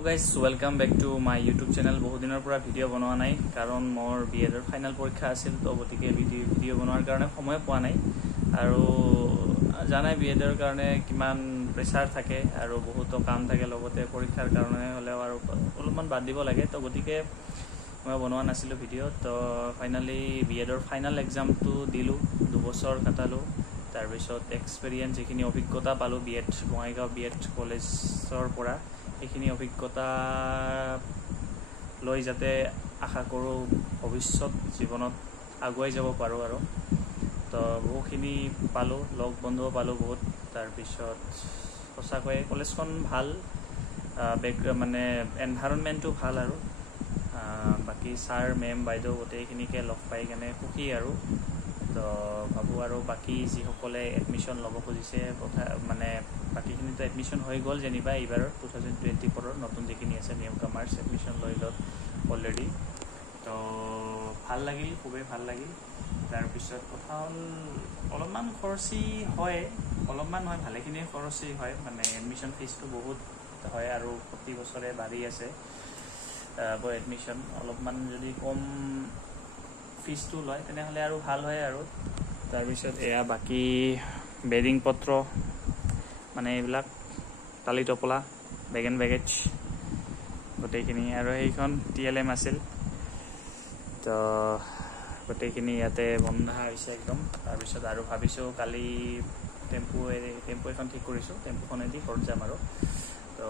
Hello guys, welcome back to my YouTube channel. বহুত দিনৰ পৰা ভিডিও বনোৱা নাই কাৰণ মোৰ বিএডৰ ফাইনাল পৰীক্ষা আছিল তো গতিকে ভিডিও বনোৱাৰ কাৰণে সময় পোৱা নাই আৰু জানাই বিএডৰ কাৰণে কিমান প্ৰেছাৰ থাকে আৰু বহুত কাম থাকে লগতে পৰীক্ষাৰ কাৰণে হলেও আৰু অলপমান বাদ দিব লাগে তো গতিকে মই বনোৱা নাছিলো ভিডিও তো ফাইনালি বিএডৰ ফাইনাল এক্সামটো দিলো 2 বছৰ কাটালো তাৰ পিছত এক্সপেৰিয়েন্স যিখিনি অভিজ্ঞতা পালো বিএড বঙাইগাঁও বিএড কলেজৰ পৰা এইখিনি অভিজ্ঞতা লৈ যাতে আশা কৰো ভৱিষ্যত জীৱনত আগুৱাই যাব পাৰো আৰু তো বহুখিনি পালো লগ বন্ধু পালো বহুত তাৰ পিছত সঁচাকৈ কলেজখন ভাল মানে এনভাইৰনমেন্টটো ভাল আৰু বাকি স্যাৰ মেম বাইদেউ গোটেইখিনিকে লগ পাই কেনে সুখী আৰু তো ভাবো আৰু বাকি যিসকলে এডমিশন ল'ব খুজিছে কথা মানে বাকিখিনিতো এডমিশন হৈ গ'ল যেনিবা এইবাৰ 2024 ৰ নতুন যিখিনি আছে নিউ কামাৰ্স এডমিশন লৈ গ'ল অলৰেডি তো ভাল লাগিল খুবেই ভাল লাগিল তাৰ পিছত কথা হ'ল অলপমান খৰচী হয় অলপমান নহয় ভালেখিনি খৰচী হয় মানে এডমিশন ফিজটো বহুত হয় আৰু প্ৰতি বছৰে বাঢ়ি আছে এডমিশন অলপমান যদি কম ফিজটো লয় তেনেহলে আৰু ভাল হয় আৰু তাৰ পিছত এয়া বাকি বেডিং পত্ৰ মানে এইবিলাক তালি টপলা বেগ এণ্ড বেগেজ গোটেইখিনি আৰু এইখন টিএলএম আছিল তো গোটেইখিনি ইয়াতে বন্ধা হৈছে একদম তাৰপিছত আৰু ভাবিছোঁ কালি টেম্পু এখন ঠিক কৰিছোঁ টেম্পুখনেদি ঘৰত যাম আৰু তো